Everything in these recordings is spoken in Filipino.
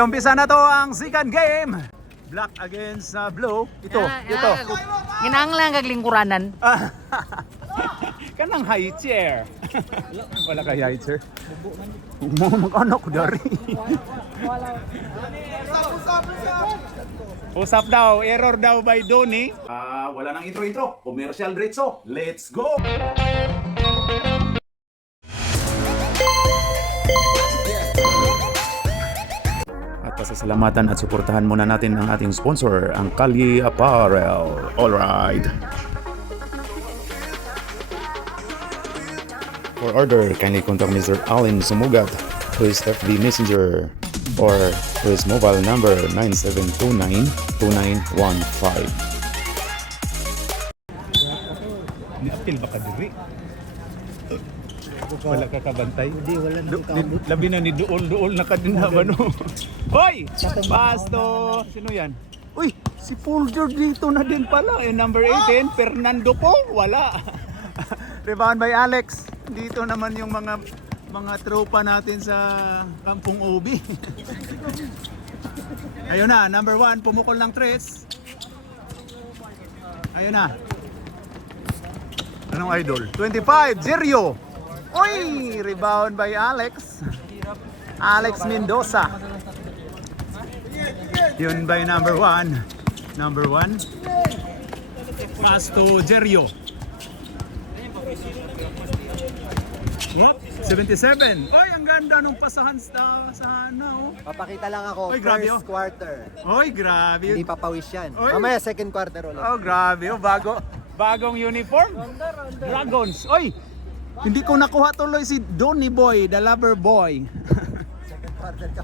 Okay, umpisa na to ang second game. Black against blue. Ito. Ginanglan kag lingkuranan. Kanang high chair. Wala kay high chair. Mag-ano ko dari. Usap daw, error daw by Donnie. Wala nang intro. Commercial diretso. Let's go! At pasasalamatan at suportahan muna natin ang ating sponsor, ang Kalye Apparel. Alright. For order, kindly contact Mr. Allen Sumugat to his FB Messenger or to his mobile number 9729-2915. Ni-apil ba ka diri? Wala ka kabantay? Hindi, wala nang kabot. Labi na ni duol-duol na ka din na ba no? Hoy! Pasto! Sino yan? Uy! Si Folder dito na din pala. Number 18, Fernando po. Wala. Rebound by Alex. Dito naman yung mga tropa natin sa Kampong Obi. Ayun na, number 1, pumukol ng tres. Ayun na. Anong idol? 25, Zerio. Uy! Rebound by Alex. Alex Mendoza. Yun by number 1. Number 1. Pass to Zerio. What? 77. Oy, ang ganda nung pasahan sa ano. Papakita lang ako, Oy, grabe, first quarter. Oy, grabe. Hindi papawis yan. Oy. Mamaya second quarter ulit. Oh, grabe. Oh, bagong uniform. Dragons. Oy, hindi ko nakuha tuloy si Donny Boy, the lover boy. Second quarter ka.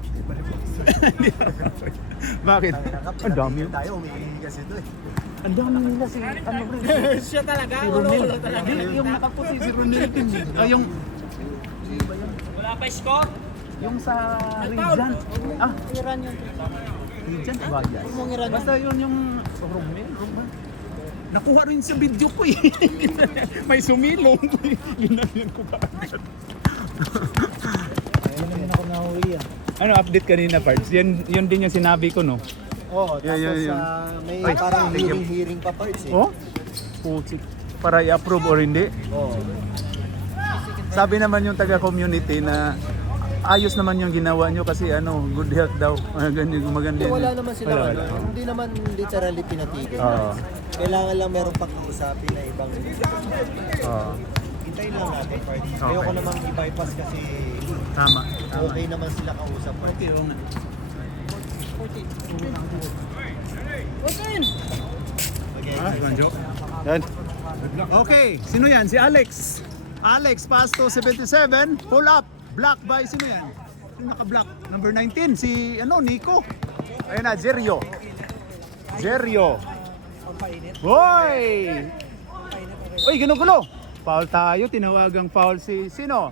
Bakit? Ang dami. Tayo, umiinig kasi ito eh. Ang dami nila si ano bro? Siya talaga. Si Ronel. Yung nakaputi si Ronel din. Yung Wala pa score. yung sa Rizan. Ah, Iran yun. Rizan ba yan? Basta yun yung Romel. Nakuha rin sa video ko eh. May sumilong. Ginanyan ko ba agad? Ayun naman ako nahuli yan. Ano, update kanina parts? Yun din yung sinabi ko no? Oo, tapos Yun. may Ay, parang thank you. hearing pa parts eh. Oh? Putik. Para i-approve or hindi? Oo. Sabi naman yung taga-community na ayos naman yung ginawa nyo kasi ano, good health daw. Maganda Hindi, yun. wala naman sila, Wala. hindi naman literally pinatigil. Oo. Kailangan lang merong pag-uusapin na ibang Oo. hintayin lang natin, party. Okay. Ayoko namang i-bypass kasi Tama. okay naman sila kausap. Okay, oo nga. Yan. Okay, sino yan? Si Alex. Alex, pass to 77. Pull up. Block by, sino yan? Sino naka-block? Number 19, si Nico. Ayun na, Zerio. Zerio. Hoy! Uy, ginugulo. Foul tayo, tinawagang foul si sino?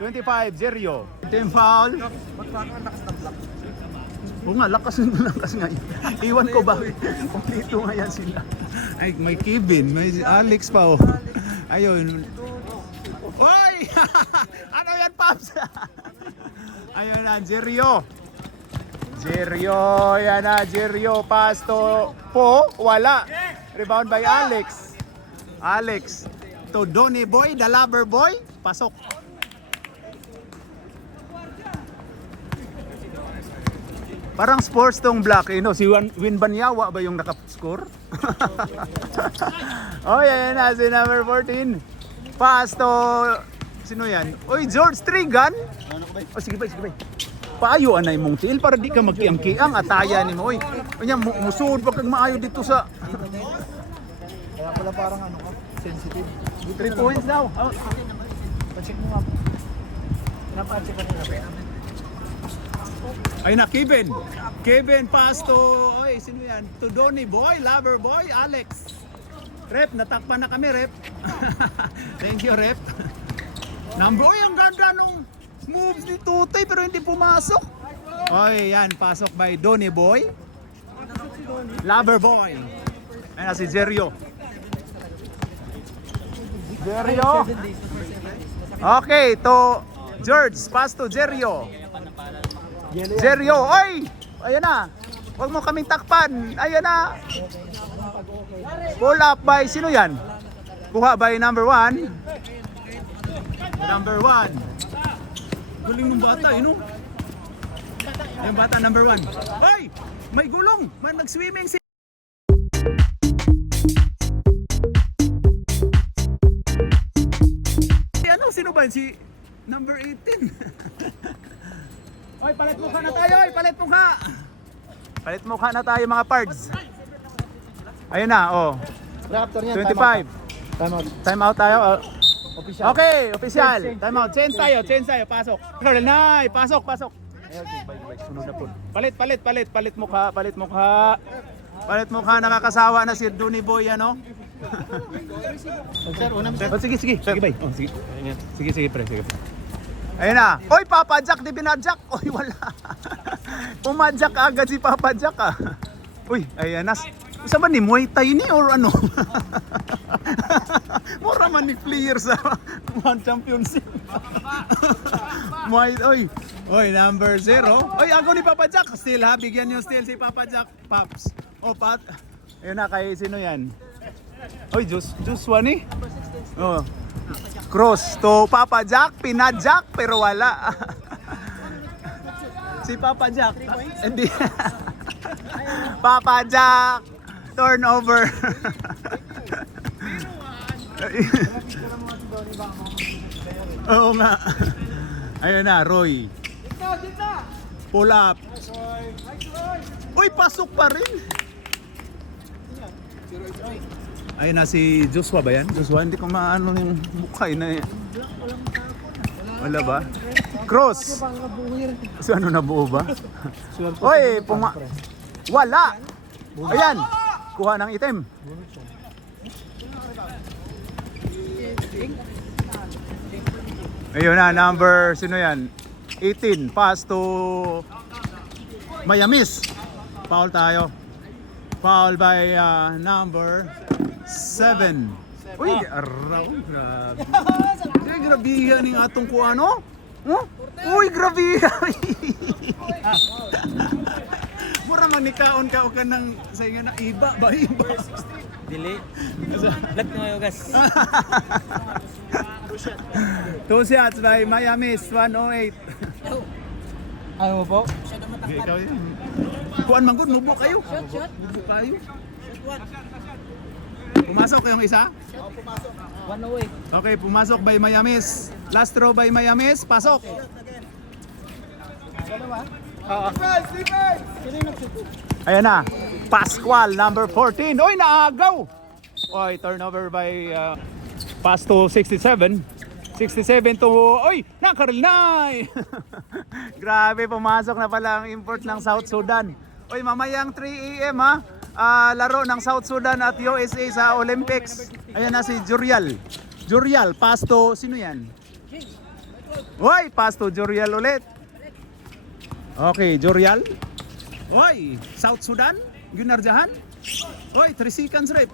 25, Zerio. Ito yung foul. Oo nga, lakas nga. Iwan ko ba? Kompleto nga yan sila. Ay, may Kevin, may Alex pa oh. Ayun. Hoy! Ano yan, Paps? Ayun na, Zerio. Zerio, yan na, Zerio. Pass to po, wala. Rebound by Alex. Alex. To Donny Boy, the lover boy. Pasok. Parang sports tong Black, si Win Banyawa ba yung naka-score? Oh, yan na, si number 14. Pass to, sino yan? Oy, George Trigan. Oh, sige ba. Paayo anay mong tiil para di ka magkiang-kiang ataya ni mo. Oy, kanya musuod pa kag maayo dito sa... Kaya pala parang ano ka, sensitive. 3 points daw. Oh. Pa-check mo nga. Pinapacheck ka nila. Ay na, Kevin. Kevin, pass to, sino yan? To Donny Boy, lover boy, Alex. Rep, natakpan na kami, Rep. Thank you, Rep. Number, ang ganda nung moves ni Tutay pero hindi pumasok. Yan, pasok by Donny Boy. Lover boy. Ayan na si Zerio. Zerio. Okay, to George, pass to Zerio. Jerio, oy! Ayan na. Huwag mo kaming takpan. Ayan na. Pull up by, sino yan? Kuha by number 1. Number 1. Guling ng bata, yun. Yung bata number 1. Ay! May gulong! May nag-swimming si... Ano? Sino ba? Si number 18. Oy, palit mukha na tayo! Oy, palit mukha! Palit mukha na tayo mga pards. Ayun na, oh. Raptor niya. 25. Time out. Time out tayo. Oh. Official. Okay, official. Time out. Change tayo. Pasok. Nay, pasok. Sunod na po. Palit mukha. Palit mukha, nakakasawa na si Donny Boy, ano? Sir, unang Oh, sige. Sige, bay. Oh, sige. Sige, pre. Ayun na. Oy, Papa Jack, di binadjak. Oy, wala. Pumadjak agad si Papa Jack, ah. Uy, ayan na. Isa ba ni Muay Thai ni or ano? Mura man ni player sa One Championship. Muay, oy, number 0. Oy, ako ni Papa Jack. Still ha, bigyan niyo still si Papa Jack. Paps. Oh, Pat. Ayun na, kay sino yan? Oy, Joshua ni. Oh. Cross to Papa Jack, pinadjak pero wala. Si Papa Jack. Hindi. Papa Jack. Turnover. Oo nga. Ayun na, Roy. Pull up. Uy, pasok pa rin. Ayun na si Joshua ba yan? Joshua, hindi ko maano yung mukha na eh. Wala ba? Cross. So ano, nabuo ba? Oy, wala. Ayan. Kuha ng item. Ayun na, number, sino yan? 18, pass to Mayamis. Foul tayo. Foul by number 7. Uy, araw, grabe. Uy, grabe yan yung atong kuha, no? Huh? Uy, grabe yan. Mura man nikaon ka o ka ng sa inyo na iba ba? Dili. Lag na kayo, guys. 2 shots by Miami's 108. Ayaw mo po? Hindi, ikaw yun. Kuan man gud, mubo kayo. Mubo kayo. Pumasok yung isa? 108. Okay, pumasok by Miami's. Last throw by Miami's, pasok. Ayan na, Pascual, number 14. Oy, naagaw! Oy, turnover by pass to 67. 67 to, oy, nakarilnay! Grabe, pumasok na pala ang import ng South Sudan. Oy, mamayang 3 AM ha, laro ng South Sudan at USA sa Olympics. Ayan na si Jurial. Jurial, pass to, sino yan? Oy, pass to Jurial ulit. Okay, Jurial. Oy, South Sudan, ginarjahan. Oy, 3 seconds rep.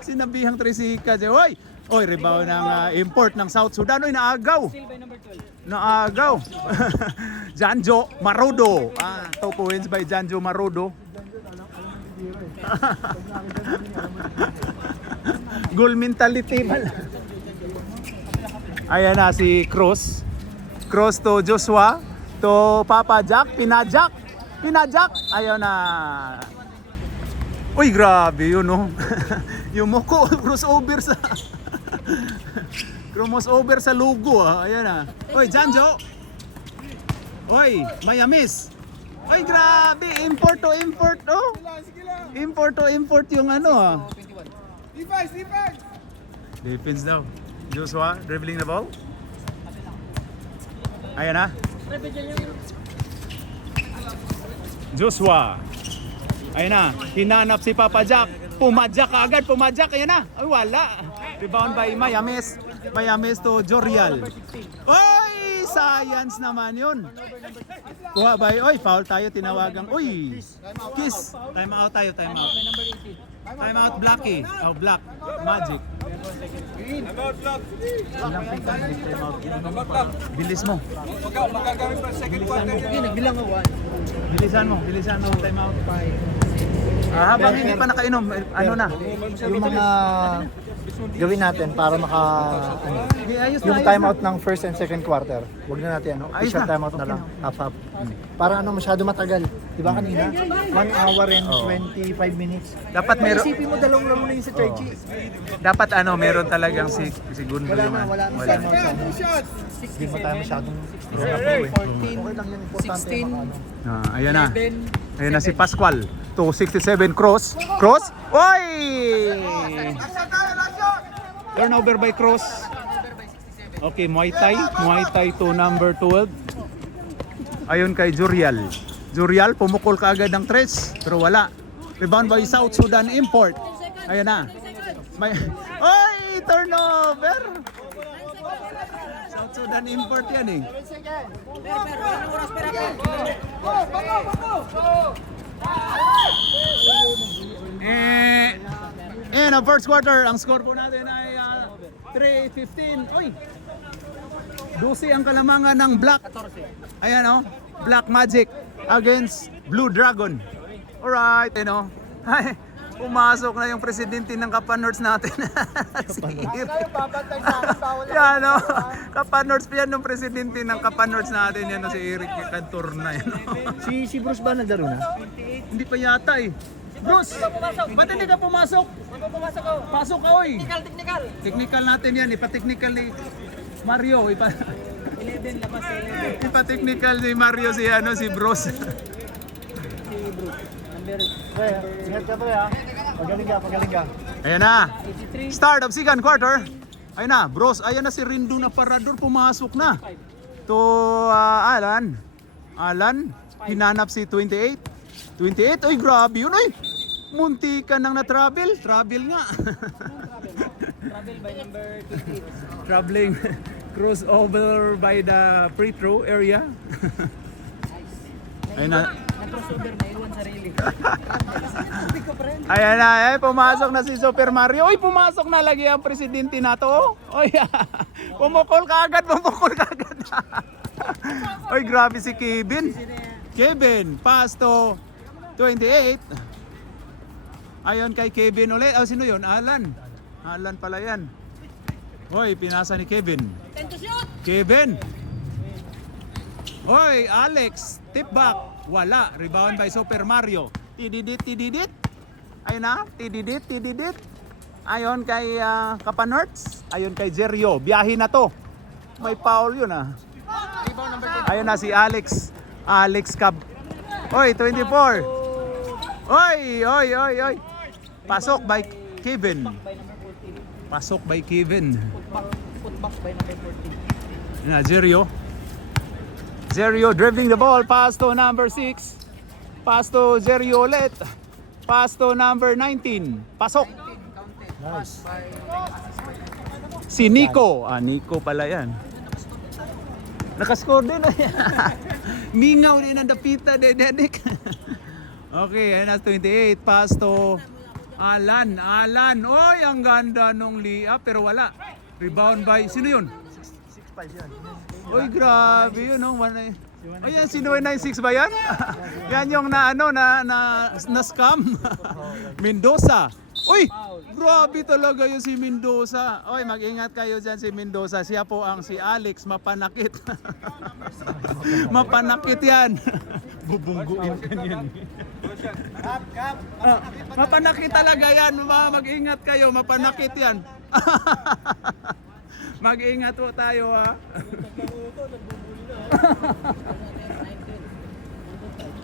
Sinabihang 3 seconds. Oy, rebound ng import ng South Sudan. Oy, naagaw. Naagaw. Janjo Marudo. 2 points by Janjo Marudo. Goal mentality pala. Ayan na si Cross. Cross to Joshua. To Papa Jack. Pinajak. Ayaw na. Uy, grabe yun, no? Yung moko, crossover sa... crossover sa logo, ah. Ayan na. Uy, Janjo. Uy, Miami's. Uy, grabe. Import to import, oh. Import to import yung ano, ah. Defense daw. Joshua, dribbling the ball. Ayan na. Joshua. Ayun na, hinanap si Papa Jack. Pumadjak agad, ayun na. Ay, wala. Rebound by Miami's. Miami's to Jorial. Oy, science naman yun. Kuha ba? Oy, foul tayo, tinawagang. Oy, kiss. Time out tayo, time out. Time out, Blacky. Oh, Black. Magic. Ilang pick up this time out? Bilis mo. Sige, nagbilang ako. Bilisan mo time out. Habang hindi pa nakainom, ano na? Yung mga gawin natin para maka Ayos na, yung ayos timeout na. ng first and second quarter. Huwag na natin Ayos official na. timeout na Okay lang. na. Half. Para masyado matagal. Di ba kanina? 1 hour and 25 minutes. Dapat meron, Isipin mo dalawang laro na yun sa Churchy. dapat meron talagang segundo Wala yung na, wala na. wala. Hindi mo tayo masyadong okay lang yun. Importante yung makaano. Ayan na. Ayan na si Pascual. 267 cross. Cross? Oy! Turnover by cross. Okay, Muay Thai to number 12. Ayun kay Jurial. Jurial, pumukol ka agad ng tres, pero wala. Rebound by South Sudan import. Ayan na. May... Oy! Turnover! South Sudan import yan eh. In the first quarter, ang score po natin ay 3-15. Oy! 12 ang kalamangan ng Black. Ayan o, Black Magic against Blue Dragon. Alright, Ay, pumasok na yung presidente ng Kapanords natin. Si Eric. Yan o, Kapanords pa yan ng presidente ng Kapanords natin. Yan o, si Eric Cantor na yan. Si Bruce ba naglaro na? Hindi pa yata eh. Bruce, ba't hindi ka pumasok? Pasok ka, oy. Technical. Technical natin yan, ipa-technical ni Mario. 11 labas 11. Ipa-technical ni Mario si Bruce. Number Ingat ka pre ha. Pagaling ka. Ayan na. 83. Start of second quarter. Ayun na, Bros. Ayan na si Rindo na parador, pumasok na. To Alan. Alan, hinanap si 28. 28, oy grabe yun, oy. Munti ka nang na-travel. Travel nga. Travel by number 28. Traveling crossover by the free throw area. Ayun na. Nag-crossover na iwan sarili. Ayan na, pumasok na si Super Mario. Uy, pumasok na lagi ang presidente na to. Oy, pumukol ka agad. Oy, grabe si Kevin. Kevin, pass to 28. Ayon kay Kevin ulit. Sino yun? Alan. Alan pala yan. Hoy, pinasa ni Kevin. Kevin. Hoy, Alex. Tip back. Wala. Rebound by Super Mario. Tididit. Ayun na. Tididit. Ayon kay Kapanords. Ayon kay Jerio. Biyahe na to. May foul yun Ayun na si Alex. Alex Cab. Hoy, 24. Oy. Pasok by Kevin. Pasok by Kevin. Putback by number 14. Na Jerio dribbling the ball. Pass to number 6. Pass to Jerio ulit. Pass to number 19. Pasok. Nice. Si Nico. Nico pala yan. Nakascore din. Mingaw din ang dapita. Dedik. Okay, ayan na 28. Pass to Alan. Oy, ang ganda nung layup pero wala. Rebound by, sino yun? 6'5 yan. Oy, grabe yun. Ayan, sino yung 9'6 ba yan? Yan yung na scam. Mendoza. Uy, grabe talaga yung si Mendoza. Oy, mag-ingat kayo dyan si Mendoza. Siya po ang si Alex, mapanakit. Mapanakit yan. Bubungguin ka niyan. Mapanakit talaga yan. Mag-ingat kayo, mapanakit yan. Mag-ingat po tayo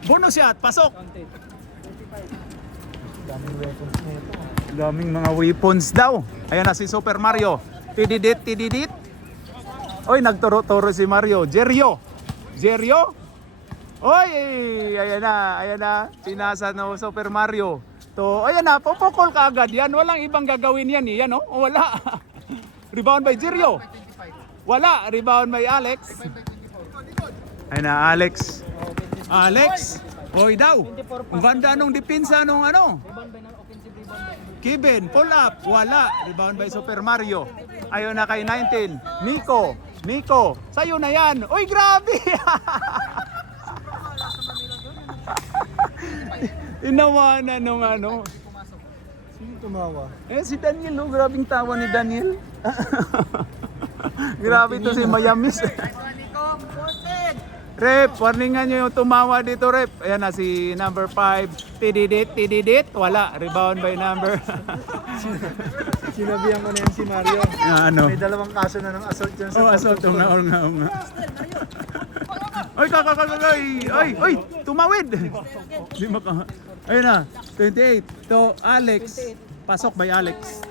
Bonus shot, pasok. Daming weapons nito. Daming mga weapons daw. Ayan na si Super Mario. Tididit. Oy, nagturo-turo si Mario. Jerio. Oy, ayan na. Pinasa no Super Mario. To, ayan na, pupukol ka agad yan. Walang ibang gagawin yan eh. Yan wala. Rebound by Jerio. Wala. Rebound by Alex. Ayan na, Alex. Oy daw. Ang ganda nung depensa nung Rebound by number offensive rebound by number Kevin, pull up. Wala. Rebound by Super Mario. Ayun na kay 19. Nico. Sa'yo na yan. Uy, grabe. Inawanan nung ano. Sino tumawa? Si Daniel, oh. Grabing tawa ni Daniel. Grabe to si Miami. Rep, warningan nyo yung tumawa dito, Rep. Ayan na si number 5. Tididit. Wala. Rebound by number. Sinabihan ko na yan si Mario. Ano? May dalawang kaso na ng assault dyan sa Oh, assault. Oo nga. Ay, kakakakakay. Ay, tumawid. Di maka. Ayun na. 28. To Alex. Pasok by Alex.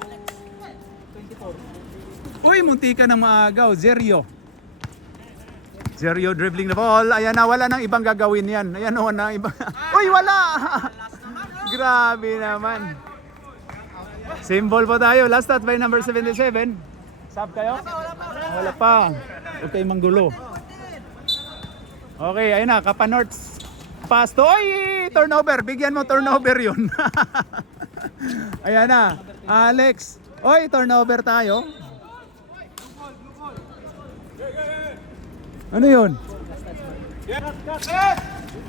24. Uy, munti ka na maagaw. Zerio dribbling the ball. Ayan na, wala nang ibang gagawin yan. Ayan na, wala ibang. Uy, wala! Grabe naman. Same ball po tayo. Last start by number 77. Sub kayo? Wala pa. Okay, manggulo. Okay, ayun na. Kapanorts. Pass to. Uy, turnover. Bigyan mo turnover yun. Ayan na. Alex. Uy, turnover tayo. Ano yun?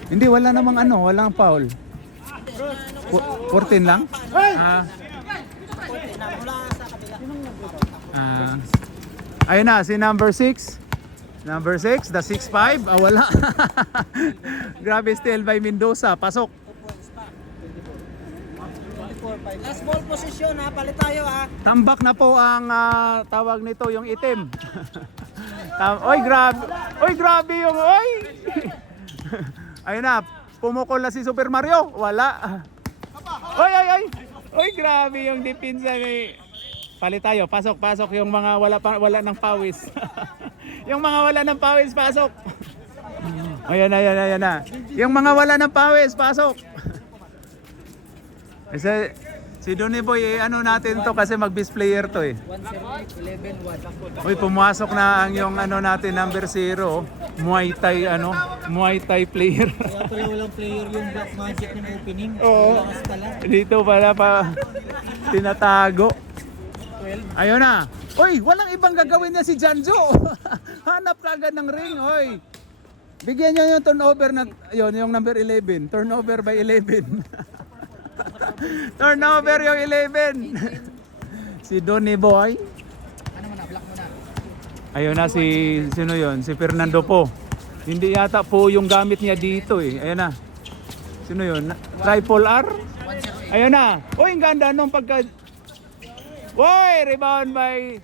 Hindi, wala namang ano, walang foul. 14 lang? Ayun na, si number 6. Number 6, the 6'5". Wala. Grabe, steal by Mendoza. Pasok. Last ball position ha, palit tayo ha. Tambak na po ang tawag nito, yung itim. Oy, grabe yung oy. Ayun na, pumukol na si Super Mario. Wala. Oy, grabe yung depensa ni. Palit tayo, pasok yung mga wala ng pawis. Yung mga wala ng pawis, pasok. Ayan na. Yung mga wala ng pawis, pasok. Si Donny Boy, ano natin to kasi mag-best player to eh. 1-0, 11-1. Uy, pumasok na ang yung ano natin, number 0. Muay Thai player. Kaya pala walang player yung Black Magic ng opening. Oo. Lakas pala. Dito pala pa tinatago. 12. Ayun na. Uy, walang ibang gagawin niya si Janjo. Hanap kagad ng ring, oy. Bigyan niyo yung turnover na, yun, yung number 11. Turnover by 11. Turnover yung 11. Si Donny Boy. Ano mo na, block mo na. Ayun na sino yun? Si Fernando po. Hindi yata po yung gamit niya dito eh. Ayun na. Sino yun? Triple R? Ayun na. Uy, ang ganda nung pagka. Uy, rebound by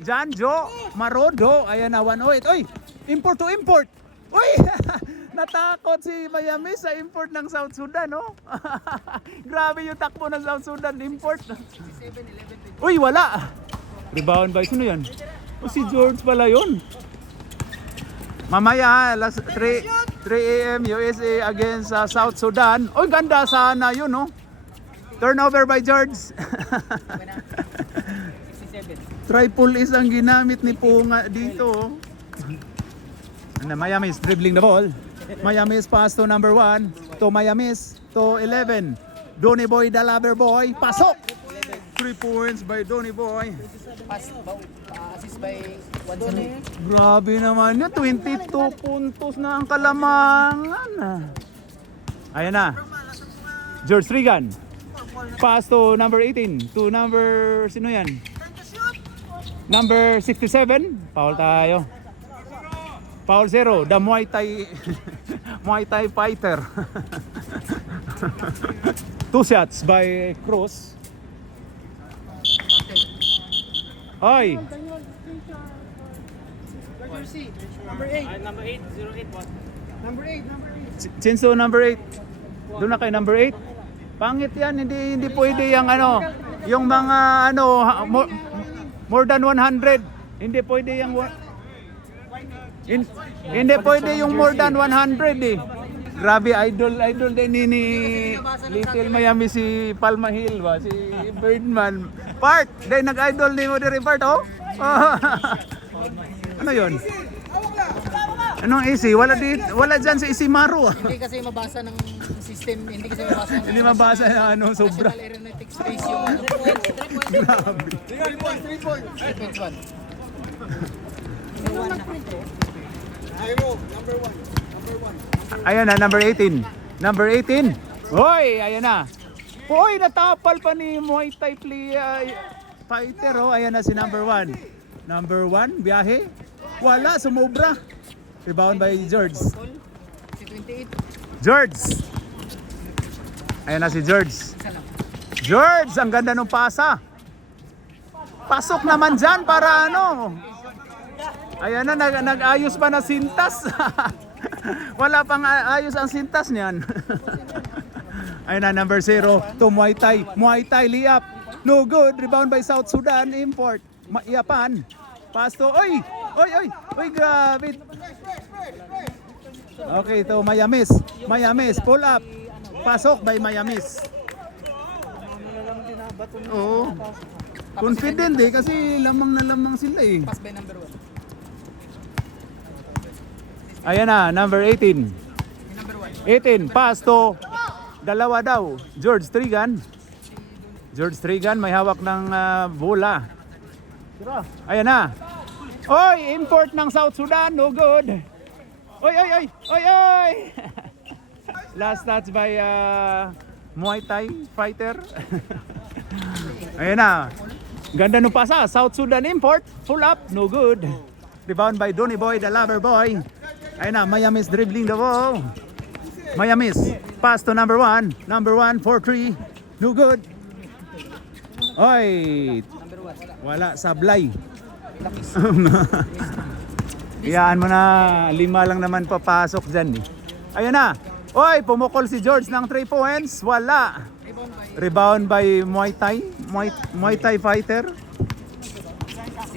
Janjo Marodo. Ayun na, 108. Uy, import to import. Uy, natakot si Miami sa import ng South Sudan, no? Grabe yung takbo ng South Sudan, import. Uy, wala. Rebound by, sino yan? O si George pala yun. Mamaya, 3 a.m. USA against South Sudan. Uy, ganda sana yun, no? Turnover by George. 67. Triple is ang ginamit ni Punga dito. And Miami is dribbling the ball. Miami is pass to number 1. To Miami is to 11. Donny Boy, the lover boy. Pasok! 3 points by Donny Boy. Assist by Wadone. Grabe naman yun. 22 puntos na ang kalamangan. Ayan na. George Regan. Pass to number 18. To number, sino yan? Number 67. Foul tayo. Foul 0. The Muay Thai fighter. 2 shots by Cruz. Oy. Number 8. Number 8, 08 what? Number 8. Chinso number 8. Doon na kay number 8. Pangit yan, hindi pwede yung ano, yung mga ano more than 100. Hindi pwede yung hindi pwede yung more than 100 eh. Grabe, idol din ni Little Miami si Palma Hill ba, si Birdman. Part, dahil nag-idol ni mo diri Part, oh. Ano 'yon? Anong AC? Wala dyan sa Isimaru. Hindi kasi mabasa ng system, hindi kasi mabasa ng Hindi mabasa na ano, sobra. National Aeronautics Base yung ano. Grabe. 3.1. Ayan na, number 18. Number 18. Hoy, ayan na. Hoy, natapal pa ni Muay Thai fighter. Oh. Ayan na si number 1. Number 1, biyahe. Wala, sumobra. Rebound by George. Si 28. George. Ayan na si George. George, ang ganda ng pasa. Pasok naman dyan para ano. Ayan na, nag-ayos pa na sintas. Wala pang ayos ang sintas niyan. Ayan na, number 0 to Muay Thai. Muay Thai layup. No good. Rebound by South Sudan. Import. Iapan. Pass to. Oy! Oy, oy! Oy, grabe. Okay, to Mayamis. Mayamis. Pull up. Pasok by Mayamis. Oo. Confident eh kasi lamang na lamang sila eh. Pass by number 1. Ayan na, number 18. Number 18, 1. pass to dalawa daw. George Trigan. George Trigan may hawak ng bola. Ayan na. Oy, import ng South Sudan, no good. Oy, oy, oy, oy, oy. Last touch by Muay Thai fighter. Ayan na. Ganda nung pasa. South Sudan import. Full up, no good. Rebound by Donny Boy, the lover boy. Ayan na, Mayamis dribbling the ball. Mayamis, pass to number 1. Number 1, 4-3. No good. Oy, wala, sablay. Iyaan mo na, 5 lang naman papasok dyan eh. Ayan na. Oy, pumukol si George ng 3 points. Wala. Rebound by Muay Thai. Muay Thai fighter.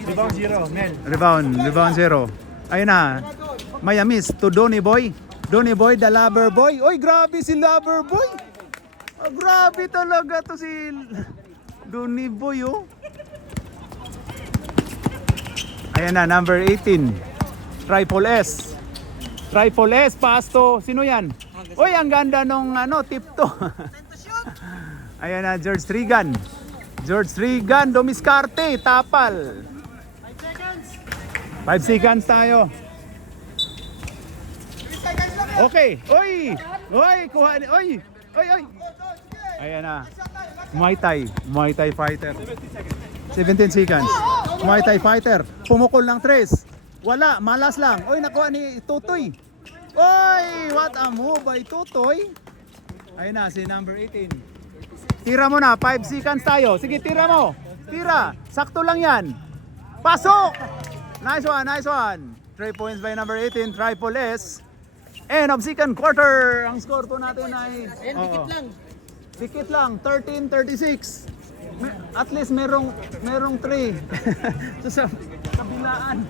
Rebound 0, Mel. Rebound 0. Ayun na. Mayamis to Donny Boy. Donny Boy, the lover boy. Oy, grabe si lover boy. Oh, grabe talaga to si Donny Boy, oh. Ayan na, number 18. Triple S. Triple S, pass to. Sino yan? Oy, ang ganda nung tip to. Ayan na, George Trigan. George Trigan, Domiscarte, tapal. 5 seconds tayo. Okay. Oy! Oy, kuha ni. Oy! Oy, oy. Ayan na. Muay Thai fighter. 17 seconds. Muay Thai fighter. Pumukol ng 3. Wala, malas lang. Oy, nakuha ni Tutoy. Oy, what a move by Tutoy. Ayan na, si number 18. Tira mo na, 5 seconds tayo. Sige, tira mo. Tira. Sakto lang yan. Pasok! Nice one, nice one. 3 points by number 18, Triple S. End of second quarter. Ang score po natin ay... Dikit lang. Dikit lang, 13-36. At least merong 3. So sa kabilaan.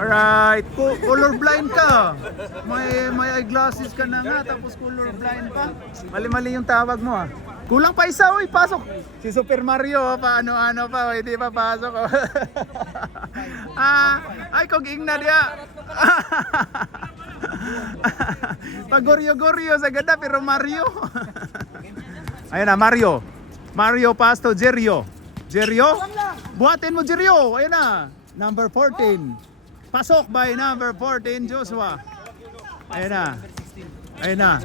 Alright, colorblind ka. May eyeglasses ka na nga, tapos colorblind pa. Mali-mali yung tawag mo ah. Kulang pa isa, oy, pasok. Si Super Mario, paano-ano pa, hindi pa pasok. Ay, kung ingna dia. Pagoryo-goryo sa ganda, pero Mario. Ayan na, Mario. Mario pass to Jerio. Jerio? Buhatin mo, Jerio. Ayan na, number 14. Pasok by number 14, Joshua. Ayan na. Ayan na.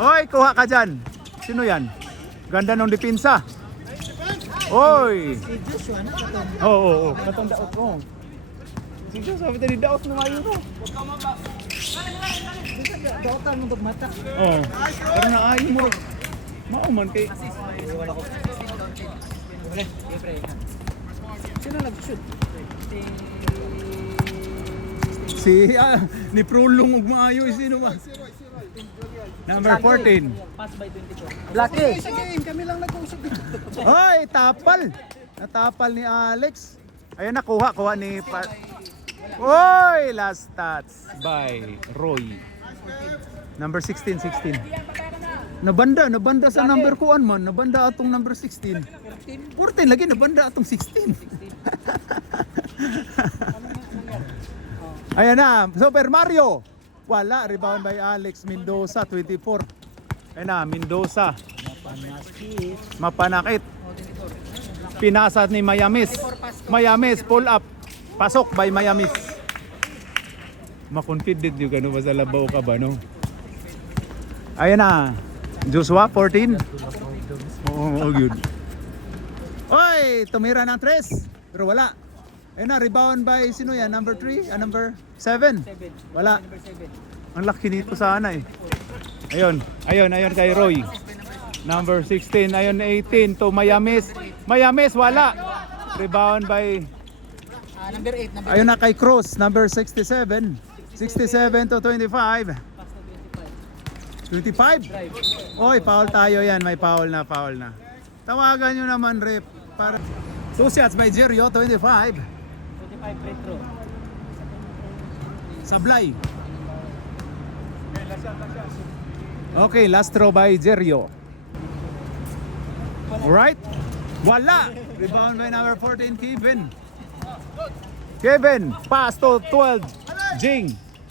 Oy, kuha ka dyan. Sino yan? Ganda ng depensa. Oy. Si Joshua na ito. Oo. Katong daot ko. Si Joshua, sabi tayo daot na ngayon ko. Daotan mo mata. Oo. Pero naayon mo. Mauman kay... Sino nag-shoot? Si ni Prolong ug maayo sino ba? Number 14. Pass by 24. Blackie. Kami lang nag-uusap dito. Hoy, tapal. Natapal ni Alex. Ayun na, kuha ni Hoy, last stats by Roy. Number 16. Nabanda sa number kuan man. Nabanda atong number 16. 14 lagi nabanda atong 16. Ayan na, Super Mario. Wala, rebound by Alex Mendoza, 24. Ayan na, Mendoza. Mapanakit. Pinasa ni Mayamis. Mayamis, pull up. Pasok by Mayamis. Makonfident yung gano'n ba sa labaw ka ba, no? Ayan na, Joshua, 14. Oo, good. Oy, tumira ng 3. Pero wala. Ayun na, rebound by sino yan? Number 3? Number 7? Wala. Ang laki nito sana eh. Ayun kay Roy. Number 16, ayun 18 to Mayamis. Mayamis, wala. Rebound by Number 8. ayun na kay Cruz, number 67. 67 to 25. 25? Oy, foul tayo yan. May foul na. Tawagan nyo naman, rep. Para... 2 shots by Jerio, 25. 25 free throw. Sablay. Okay, last throw by Jerio. Alright. Wala. Rebound by number 14, Kevin. Kevin, pass to 12.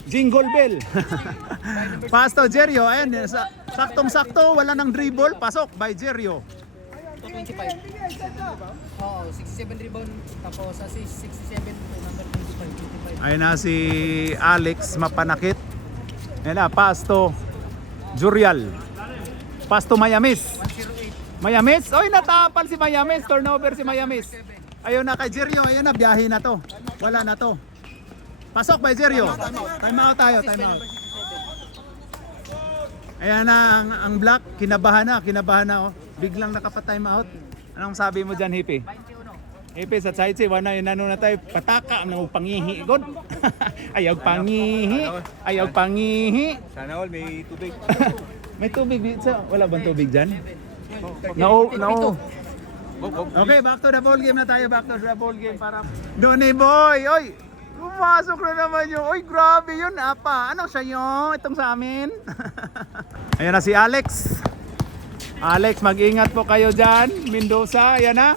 Jingle bell. Pass to Jerio. Ayan, saktong-sakto. Wala ng dribble. Pasok by Jerio. 25. Oo, 67 rebound. Tapos assist 67 to number 25. Ayun na si Alex Mapanakit. Ayun na, pass to Jurial. Pass to Mayamis. 108. Mayamis? Oy, natapal si Mayamis. Turnover si Mayamis. Ayun na kay Jerio. Ayun na, biyahe na to. Wala na to. Pasok by Jerio. Time out tayo, time out. Ayan na, ang black. Kinabahan na. Oh. Biglang nakapa-time out. Anong sabi mo dyan, Hippie? 21. Hippie, sa Chaichi, wala yun na tayo. Pataka, ang pangihi. God. Ayaw pangihi. Sana all may tubig. May tubig dito. Wala bang tubig dyan? No. Okay, back to the ball game na tayo. Para... Donny boy! Oy! Pumasok na naman yun. Oy, grabe yun. Apa? Ano siya yun? Itong sa amin? Ayan na si Alex. Alex, mag-ingat po kayo dyan. Mendoza, ayan na.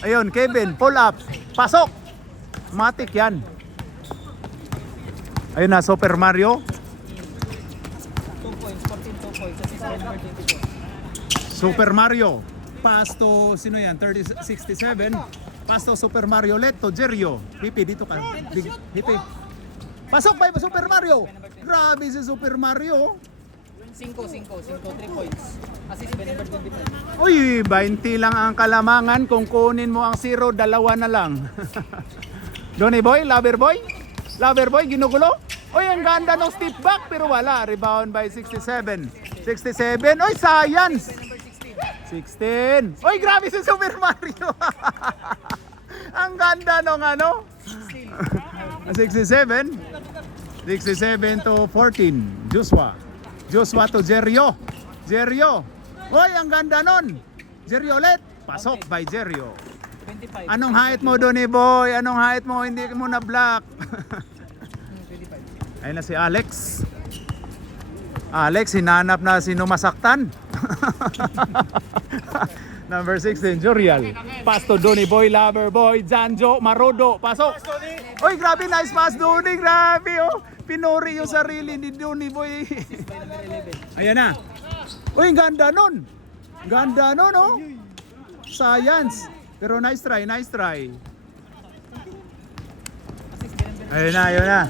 Ayun, Kevin, pull up. Pasok! Matik yan. Ayun na, Super Mario. 2 points, 14 points. Assist by number 24. Super Mario. Pass to, sino yan? 67. Pass to Super Mario. Let to Jerio. Hippie, dito ka. Hippie. Pasok ba Super Mario? Grabe si Super Mario. 5, 3 points. Assist by number 25. Uy, 20 lang ang kalamangan. Kung kunin mo ang 0, 2 na lang. Donny boy, lover boy, ginugulo. Uy, ang ganda ng step back pero wala. Rebound by 67. Uy, science. 16. Uy, grabe si Super Mario. Ang ganda nung ano. 67 to 14. Joshua to Jerio. Uy, ang ganda nun. Jerio ulit. Pasok by Jerio. 25. Anong height mo, Donny boy? Anong height mo? Hindi mo na block. 25. Ayun na si Alex. Alex, hinanap na sino masaktan. Number 16, Jurial. Pass to Donny boy, lover boy, Janjo, Marodo. Pasok. Uy, grabe, nice pass, Donny. Grabe, oh. Pinuri yung sarili ni Donny boy. Ayan na. Uy, ganda nun. Oh. Science. Pero nice try. Ayun na.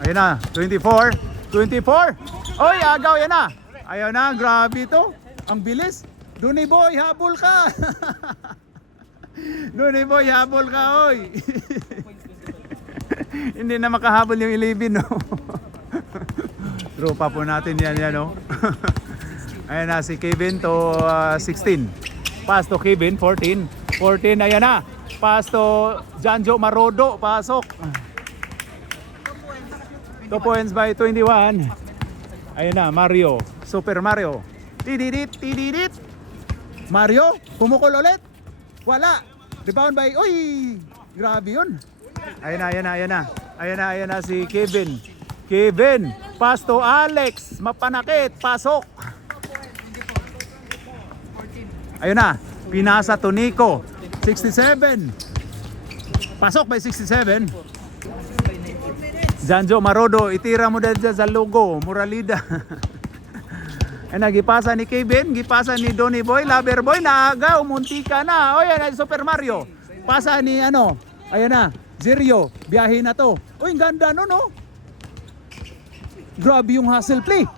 Ayun na, 24. Oy, agaw, yan na. Ayun na, grabe to. Ang bilis. Donny boy, habol ka. Oy. Hindi na makahabol yung 11, no. Tropa po natin yan, no. Ayun na si Kevin to 16. Pass to Kevin, 14, ayan na. Pass to Janjo Marodo, pasok. 2 points by 21. Ayun na, Mario, Super Mario. Tididit. Mario, pumukol ulit. Wala. Rebound by, uy, grabe yun. Ayun na si Kevin. Pass to Alex, Mapanakit, pasok. Ayun na, pinasa to Nico. 67. Pasok by 67. Janjo Marodo, itira mo dyan sa logo, Moralida. Ay nagipasa ni Kevin, gipasa ni Donny Boy, Lover Boy, naaga, umunti ka na. O yan, Super Mario. Pasa ni ano, ayan na, Zerio, biyahe na to. Uy, ganda no, no? Grabe yung hustle play.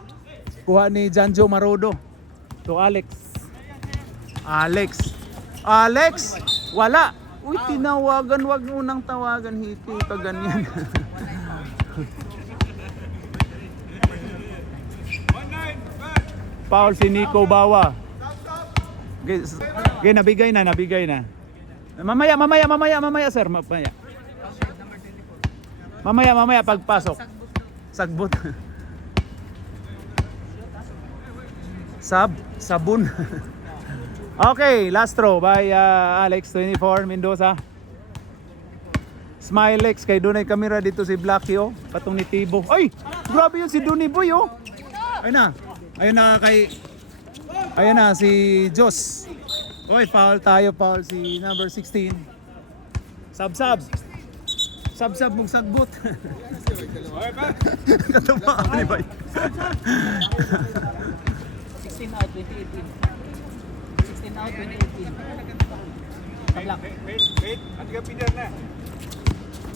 Kuha ni Janjo Marodo. To Alex. Alex, wala. Uy, tinawagan, wag mo nang tawagan, hiti pa ganyan. Paul si Nico Bawa. Okay, nabigay na. Mamaya sir, mamaya pagpasok. Sagbot. Sabun. Okay, last throw by Alex 24 Mendoza. Smilex kay dunay kamera dito si Blacky oh, patong ni Tibo. Ay, grabe yun si Donny Boy oh. Ayun na si Jos. Oy, foul si number 16. Sab mong sagbot. Katuma ni bay. 16 out, 2018. 16 out, 2018. Tablak.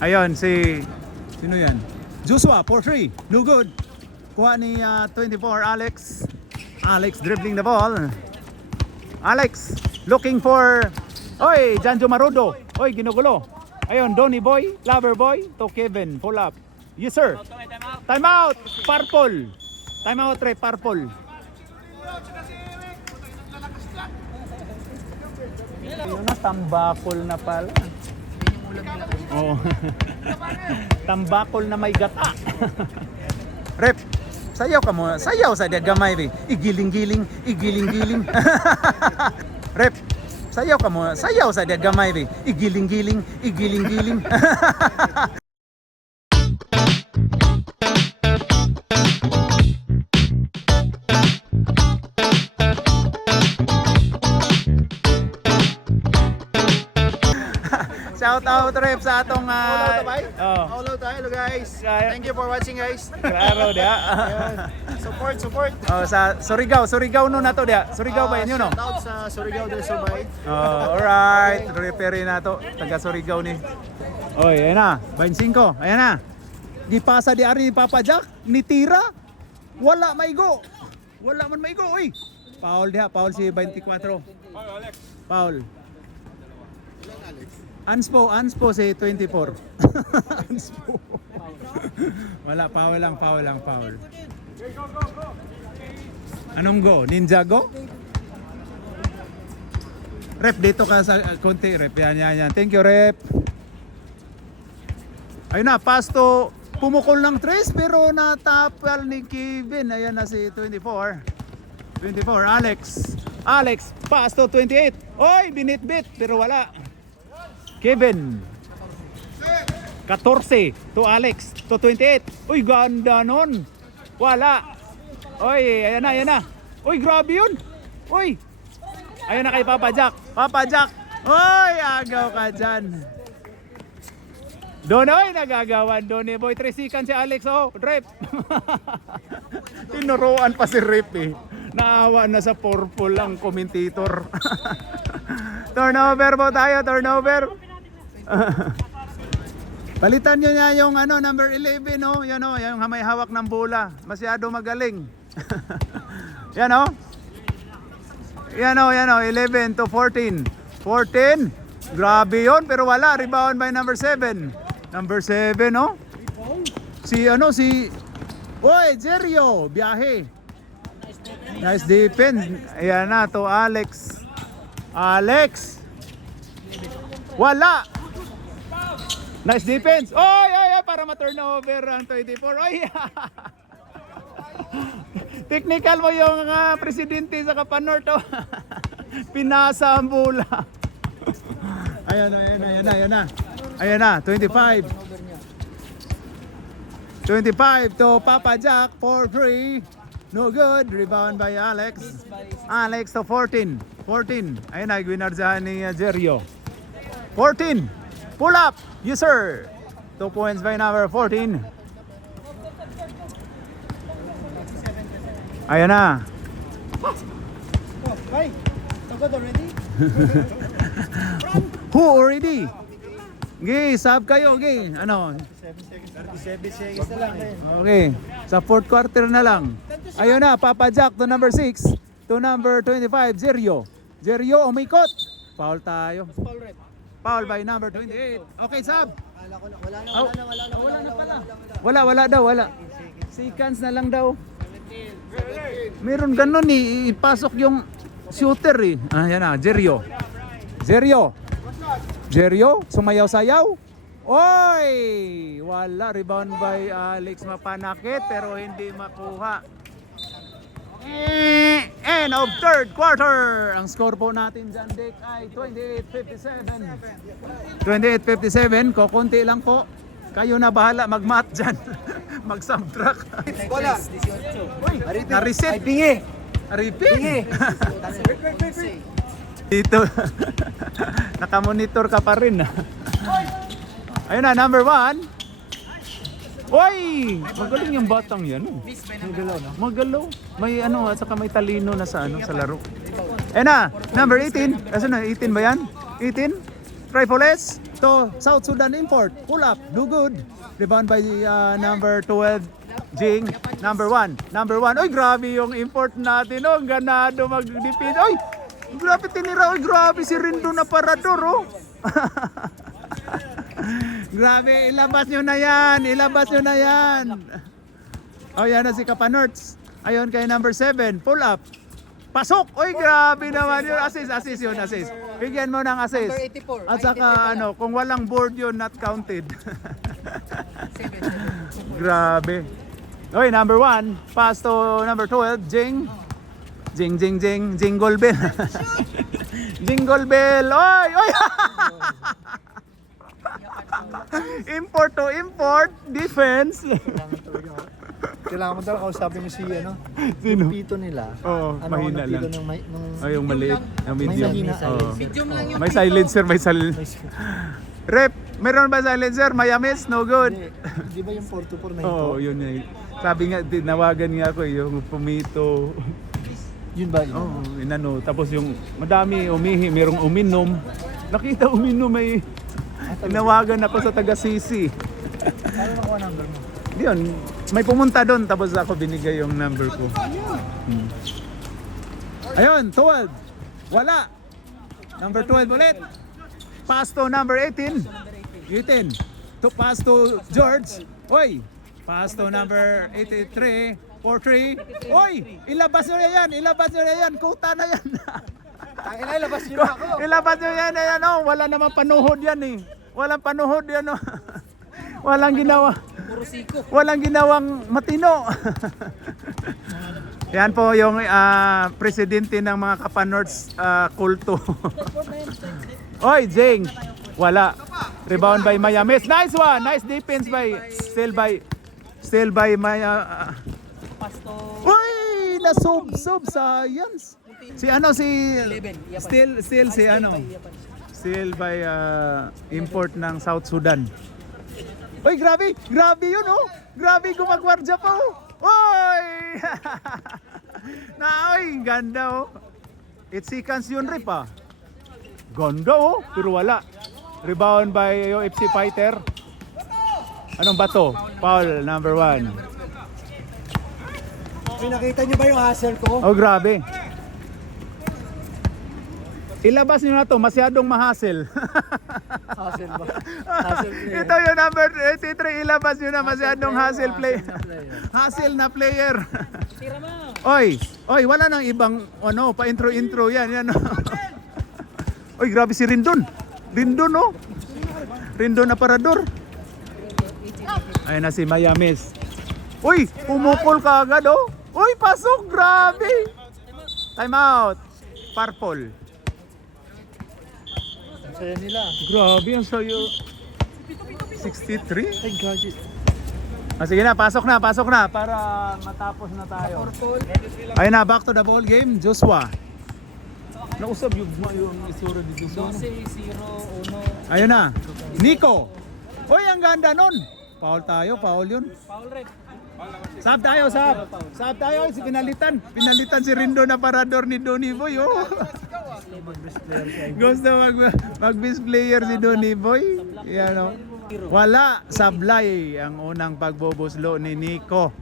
Ayun si sino yan? Joshua for free. No good. Kuha ni 24 Alex dribbling the ball. Alex looking for Janjo Marodo. Oy, ginugulo. Ayun, Donny Boy, Lover Boy to Kevin. Pull up. Yes sir. Time out. Purple. Time out re purple. Ayun na, tambakol na pala. Oh. Tambakol na may gata. Rep, sayaw ka mo. Sayaw sa dia gamay be. Igiling-giling. Rep, sayaw ka mo. Sayaw sa dia gamay be. Igiling-giling. Shout out Rep sa atong Hello tayo guys. Thank you for watching guys. Klaro dia. Support. Oh, sa Surigao no nato dia. Surigao ba inyo no? Shout out sa Surigao del Surbay. Oh, alright. Referee na to. Taga Surigao ni. Oy, ayan na. 25. Ayan na. Di pasa di ari ni Papa Jack. Ni tira. Wala maigo. Uy. Paul dia. Paul si 24. Paul. Anspo si 24. Anspo. Wala, foul lang. Anong go? Ninja go? Rep, dito ka sa konti. Rep, yan. Thank you, Rep. Ayun na, pass to pumukol ng tres pero natapal ni Kevin. Ayan na si 24. Alex, pass to 28. Oy, binitbit pero wala. Kevin 14 to Alex to 28. Uy, ganda nun. Wala. Uy, ayan na. Uy, grabe yun. Uy. Ayan na kay Papa Jack. Uy, agaw ka dyan. Donoy, nagagawan. Donny Boy, 3 seconds si Alex. Oh, Rep. Tinuruan pa si Rep eh. Naawa na sa purple lang commentator. Turnover po tayo. Palitan nyo niya yung number 11 no? Yan o, yung may hawak ng bola. Masyado magaling. Yan o. 11 to 14. 14. Grabe yun, pero wala. Rebound by number 7. Number 7 no? Si Zerio, biyahe. Nice defense. Ayan na to Alex. Wala. Nice defense. Oy, para ma-turnover ang 24. Oy. Technical mo yung presidente sa Kapanor to. Pinasa ang bola. Ayan na. 25 to Papa Jack for free. No good. Rebound by Alex. Alex to 14. Ayun na, gwinardsahan ni Zerio. 14. Pull up. Yes, sir. 2 points by number 14. Ayan na. Hey, tagod already? Who already? Okay, sub kayo. Okay, ano? 37 seconds na lang eh. Okay, sa fourth quarter na lang. Ayun na, Papa Jack to number 6. To number 25, Zerio. Zerio, umikot. Foul tayo. Foul by number 28. Okay, sub. Wala daw, wala. Seconds na lang daw. Meron ganun eh, ipasok yung shooter eh. Ayan na, Zerio. Zerio. Zerio, sumayaw-sayaw. Oy! Wala, rebound by Alex Mapanakit pero hindi makuha. End of third quarter. Ang score po natin dyan, Dick, ay 28-57. 28-57, kukunti lang po. Kayo na bahala mag-math dyan. Mag-subtract. Bola. Uy, na-reset. Ay, pingi. Repeat. Dito. Nakamonitor ka pa rin. Ayun na, number 1. Uy! Magaling yung batang yan. Magalaw na. Magalaw. May ano, at saka may talino na sa ano, sa laro. Ayun na, number 18. Kasi na, 18 ba yan? 18. Tripoles to South Sudan import. Pull up, do good. Rebound by number 12. Jing, number 1. Number 1. Uy, grabe yung import natin. Oh, ganado mag-defeat. Uy! Grabe tinira. Uy, grabe si Rindo na parador. Oh. Grabe, ilabas nyo na yan. Ilabas nyo na yan. Oh, yan na si Kapanerts. Ayun kay number 7. Pull up. Pasok! Uy, grabe naman yun. Assist yun, assist. Bigyan mo ng assist. At saka, ano, kung walang board yun, not counted. Grabe. Uy, number 1. Pass to number 12. Jing. Jingle bell. Jingle bell. Oy, oy. Import to import. Defense. Kailangan mo talaga kausapin mo si ano, Sino? yung pito nila. Oo, Ano mahina pito lang. nung Ay, yung maliit. Yung may medium. mahina. Oo. May silencer, may Rep, meron ba silencer? Mayamis? No good. Di ba yung 4-4 na Oo, yun yun. Sabi nga, tinawagan nga ako yung pumito. Yun ba yun? Oo, inano. Tapos yung madami umihi, merong uminom. Nakita uminom may tinawagan ako sa taga-Sisi. Paano nakuha number mo? Yun, may pumunta doon tapos ako binigay yung number ko. Ayun, 12. Wala. Number 12 ulit. Pass to number 18. 18. To pass to George. Oy. Pass to number 83. 4-3. Oy, ilabas nyo na yan. Ilabas nyo na yan. Kuta na yan. Ang ilabas nyo na ako. Ilabas nyo yan. Ayan, oh. Wala namang panuhod yan eh. Walang panuhod yan. Oh. Walang ginawa. Walang ginawang matino. Yan po yung presidente ng mga Kapanerts kulto. Oy, Jing. Wala. Rebound by Mayamis. Nice one. Nice defense by still by Maya. Uy, na sub science. Si ano si still si ano. Still by import ng South Sudan. Uy, grabe yun oh. Grabe gumagwardya pa oh. Uy! Uy, ganda oh. 8 seconds yun rip ah. Ganda oh, pero wala. Rebound by UFC Fighter. Anong bato? Foul number 1. Nakita nyo ba yung hustle ko? Oh, grabe. Ilabas nyo na to, masyadong mahasel. Hustle ba? Hustle player. Ito yung number 83, ilabas nyo na masyadong hassle play. Hassle na player. Oy, wala nang ibang ano, pa-intro yan. Oy, grabe si Rindon. Rindon oh. Rindon na parador. Ayun na si Mayamis. Uy, pumukol ka agad oh. Uy, pasok, grabe. Time out. Purple. Saya nila. Grabe ang sayo. 63? Ay, gadget. Sige na, pasok na para matapos na tayo. Ayun na, back to the ball game, Joshua. Nausap yung isura ni Joshua. 12-0-1. Ayun na, Nico. Hoy, ang ganda nun. Foul tayo, foul yun. Foul red. Sab tayo, sab. Sab tayo, si pinalitan. Pinalitan si Rindo na parador ni Donny Boy, oh. Gusto mag-best player si Donny Boy. Yan, oh. Wala, sablay ang unang pagbubuslo ni Nico.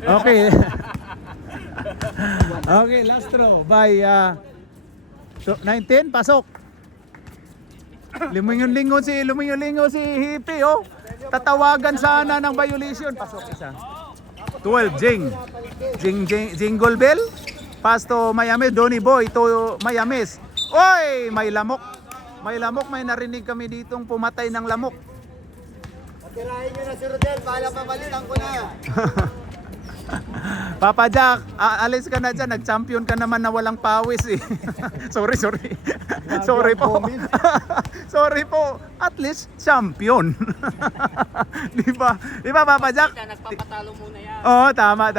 Okay. Okay, last throw by 19, pasok. Lumingon-lingon si Hippie, oh. Tatawagan sana ng violation. Pasok isa. 12, Jingle Bell. Pass to Miami, Donny Boy to Miamis. Oy, may lamok. May lamok, may narinig kami ditong pumatay ng lamok. Tirahin nyo na si Rodel, bala pabalitan ko na. Papa Jack, alis ka na dyan. Nag-champion ka naman na walang pawis eh. sorry. Sorry po. Sorry po. At least champion. Di ba? Di ba, Papa Jack? Nagpapatalo muna yan. Oo, tama.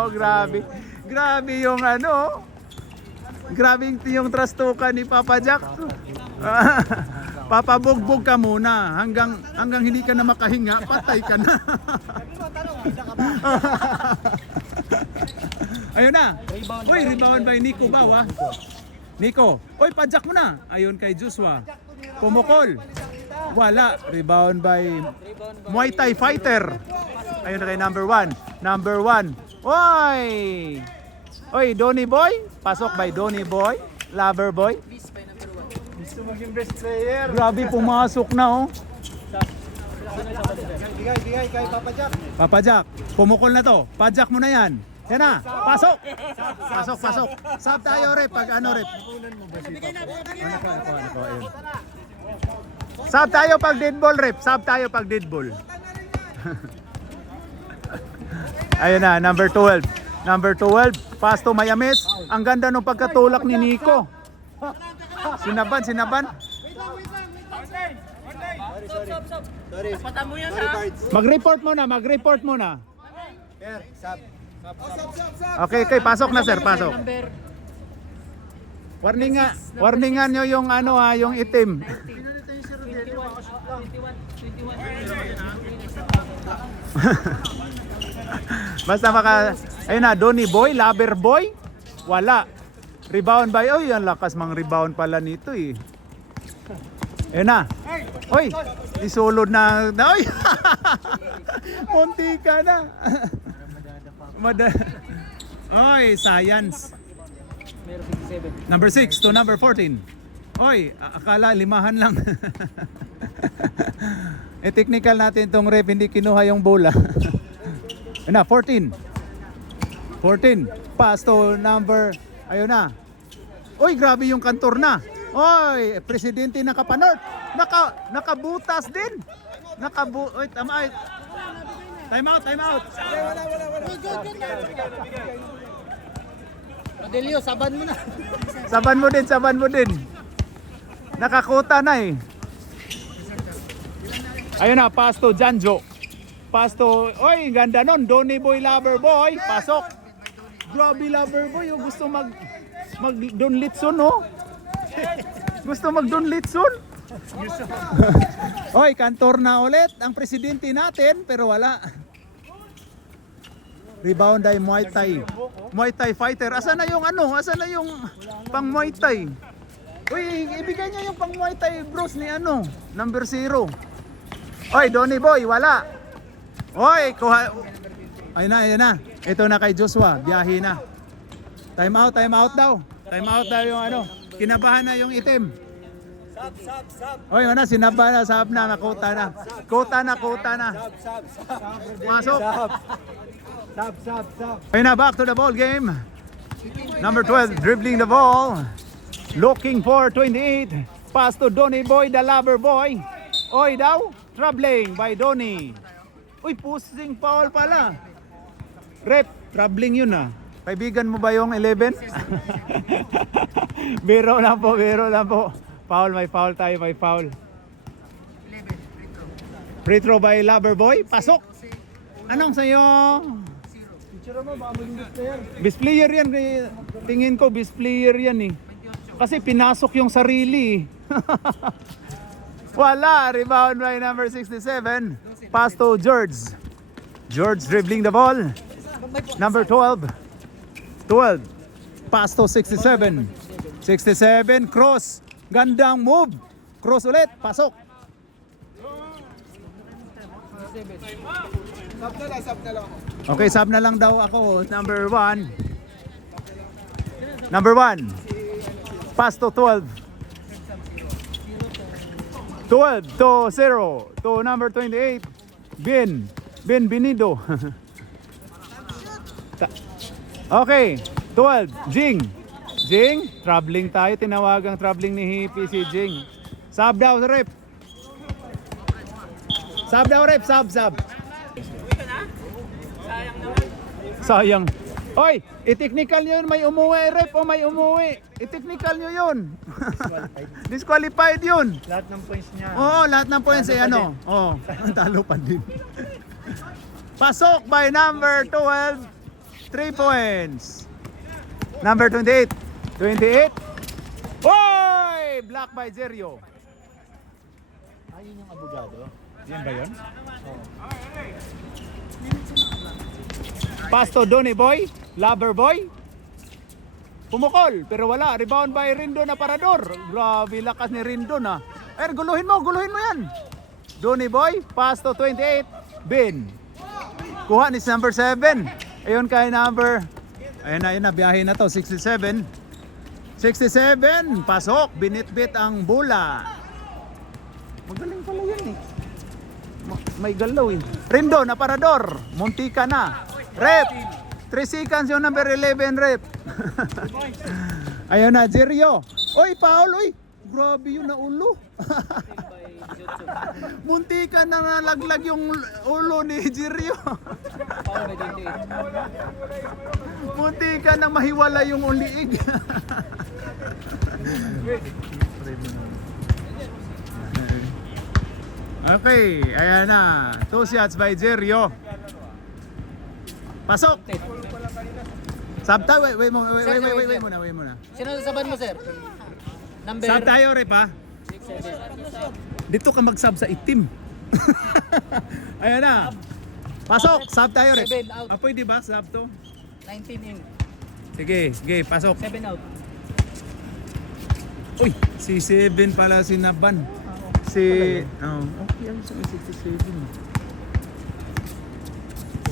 Oh, grabe. Grabe yung ano. Grabe yung trastukan ni Papa Jack. Papabugbog ka muna hanggang hindi ka na makahinga, patay ka na. Ayun na. Uy, rebound by Nico Bawa. Nico, oy, padjak mo na. Ayun kay Joshua. Pumukol. Wala. Rebound by Muay Thai Fighter. Ayun na kay number 1. Number 1. Oy! Oy, Donny Boy. Pasok by Donny Boy. Lover Boy. Gusto maging best player. Grabe, pumasok na, oh. Bigay kay Papa Jack. Papa Jack, pumukol na to. Padjak mo na yan. Yan na, pasok. Pasok. Sab tayo, rep. Pag ano, rep. Sab tayo pag dead ball, rep. Sab tayo pag dead ball. Ayun na, number 12. Number 12, pass to Miamis. Ang ganda ng pagkatulak ni Nico. Sinaban. Sorry. Patan mo yan, Sorry, ha? Bards. Mag-report muna. Here, sab. Okay, pasok na, sir, pasok. Warningan nyo yung ano, ha, yung itim. Basta ayun na, Donny Boy, Lover Boy. Wala. Rebound by, oy, ang lakas mang rebound pala nito eh. Ayun na. Oy, isulod na, oy. Munti ka na. Oy, science. Number 6 to number 14. Oy, akala limahan lang. Technical natin tong ref, hindi kinuha yung bola. Ayun na, 14. Pass to number, ayun na. Oy, grabe yung kantor na. Oy, presidente nakapanort. Nakabutas din. Oy, tama. Time out. Rodelio, saban mo na. Saban mo din. Nakakuta na eh. Ayun na, pass to Janjo. Oy, ganda nun. Donny Boy, Lover Boy. Pasok. Grabe, Lover Boy. Gusto mag-Don Litson, oh. Gusto mag-Don Litson. Oy, kantor na ulit ang presidente natin, pero wala. Rebound ay Muay Thai Fighter. Asan na yung pang Muay Thai? Uy, ibigay niya yung pang Muay Thai bros ni number 0. Oy, Donny Boy, wala. Oy, kuha. Ayun na. Ito na kay Joshua, biyahe na. Time out daw. Time out daw yung kinabahan na yung itim. Sab. Oy, sinaba na, sab na, nakuta na. Kuta na. Pasok. Sab. Ayun na, back to the ball game. Number 12, dribbling the ball. Looking for 28. Pass to Donny Boy, the Lover Boy. Oy daw, troubling by Donny. Uy, pusing foul pala. Rep, troubling yun ah. Kaibigan mo ba yung 11? Biro lang po. Foul, may foul tayo. Free throw by Lover Boy. Pasok. Anong sa'yo? Picture mo, baka maging best player. Best player yan. Tingin ko, best player yan eh. Kasi pinasok yung sarili. Wala. Rebound by number 67. Pass to George. George dribbling the ball. Number 12. 12. Pass to 67. 67. Cross. Gandang move. Cross ulit. Pasok. Okay, sub na lang daw ako. Number 1. Number 1. Pass to 12. 12 to 0 to number 28. Ben Benido. Okay, 12. Jing, traveling tayo. Tinawagang traveling ni Hippie si Jing. Sub daw, rep. Sub daw, rep. Sub. Sayang. Oy, i-technical nyo yun. May umuwi, rep. O may umuwi. I-technical nyo yun. Disqualified yun. Lahat ng points niya. Oo, lahat ng points ay ano. Oo, talo pa din. Pasok by number 12. 3 points. Number 28. 28. Oy! Block by Jerio. Ayun yung abogado. Yan ba yun? Pass to Donny Boy. Lover Boy. Pumukol, pero wala. Rebound by Rindo na parador. Grabe, lakas ni Rindo na. Guluhin mo yan. Donny Boy, pass to 28. Ben. Kuha ni number 7. Ayun kay number. Ayun na, biyahe na to. 67. 67. Pasok. Binitbit ang bola. Magaling pala yan eh. May galaw eh. Rindo na parador. Muntika na. Rep. 3 seconds yung number 11, rep. Ayun na, Jerio. Oy, Paul, oy. Grabe yun na ulo. Muntika na nalaglag yung ulo ni Jerio. Muntika na mahiwala yung uliig. Okay, ayan na. 2 shots by Jerio. Pasok. Sub tayo, wait muna. Sino sasaban mo, sir? Number Sub tayo, rep ha. Dito ka mag-sub sa itim. Ayan na. Pasok, sub tayo, rep. 7 out. Pwede ba sub to? 19 in. Sige, pasok. 7 out. Uy, si 7 pala si Naban. Okay, ang 67.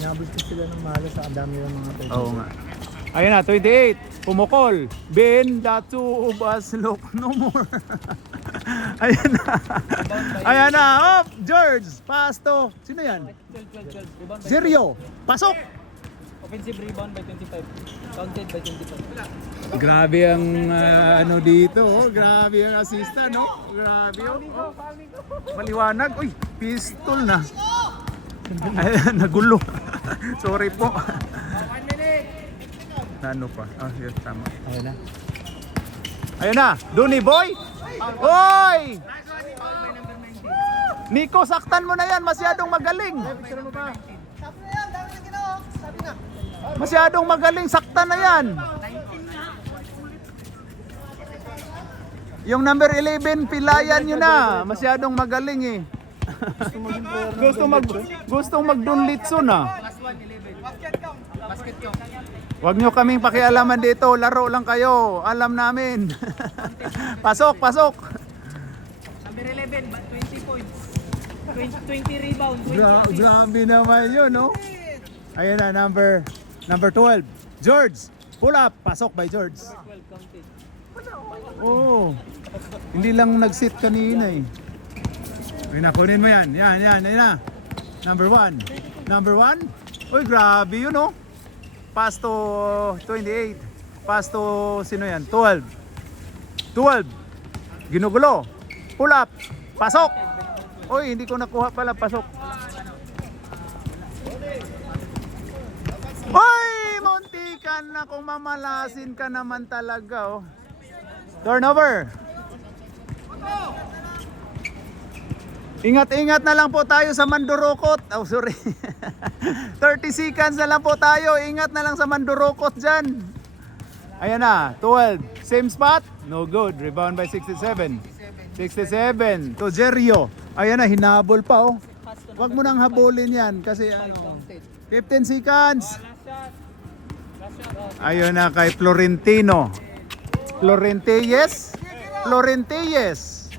Inabot ko sila ng malas sa ang dami ng mga pwede. Oo nga. Ayun na, 28. Pumukol. Ben, the two of us look no more. Ayan na. Ayan na. Oh, George. Pass to. Sino yan? 12. Rebound by Jerio. Pasok. offensive rebound by 25. Counted by 25. Grabe ang ano dito. Oh. Grabe ang assistant. No? Grabe. Oh. Maliwanag. Uy, pistol na. Ayan, nagulo. Sorry po. Ano pa? Yun, tama. Ayan na. Ayan na. Donny Boy. Oy! Nico, saktan mo na yan. Masyadong magaling. Masyadong magaling. Saktan na yan. Yung number 11, pilayan nyo na. Masyadong magaling eh. Gustong mag-dunlitso na. Huwag nyo kaming pakialaman dito. Laro lang kayo. Alam namin. Pasok. Number 11, 20 points. 20 rebound. Grabe naman yun, no? Ayan na, number 12. George, pull up. Pasok by George. 12 counted. Oh, hindi lang nag-sit kanina eh. Kunin mo yan. Yan na. Number 1. Uy, grabe yun, no? Pass to 28. Pass to sino yan? 12. Ginugulo. Pull up. Pasok. Uy, hindi ko nakuha pala. Pasok. Uy, muntikan na kung mamalasin ka naman talaga, oh. Turnover. Ingat-ingat na lang po tayo sa mandurukot. Oh, sorry. 30 seconds na lang po tayo. Ingat na lang sa mandurukot dyan. Ayan na, 12. Same spot? No good. Rebound by 67. 67 to Jerio. Ayan na, hinabol pa oh. Huwag mo nang habulin yan kasi ano, 15 seconds. Ayun na kay Florentino. Florenteyes? Florenteyes.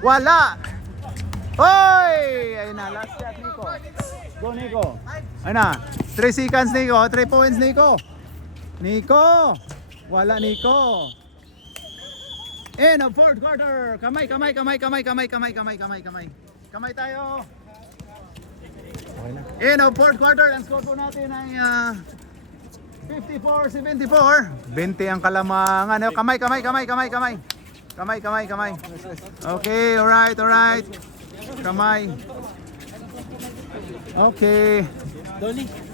Wala. Hoy! Ayun na, last shot Nico. Go Nico. Ayun na, 3 seconds Nico, 3 points Nico. Nico. Wala Nico. In the fourth quarter. Kamay tayo. In the fourth quarter, ang score po natin ay 54-74. 20 ang kalamangan. Kamay. Okay, alright. Kamay. Okay. Dolly.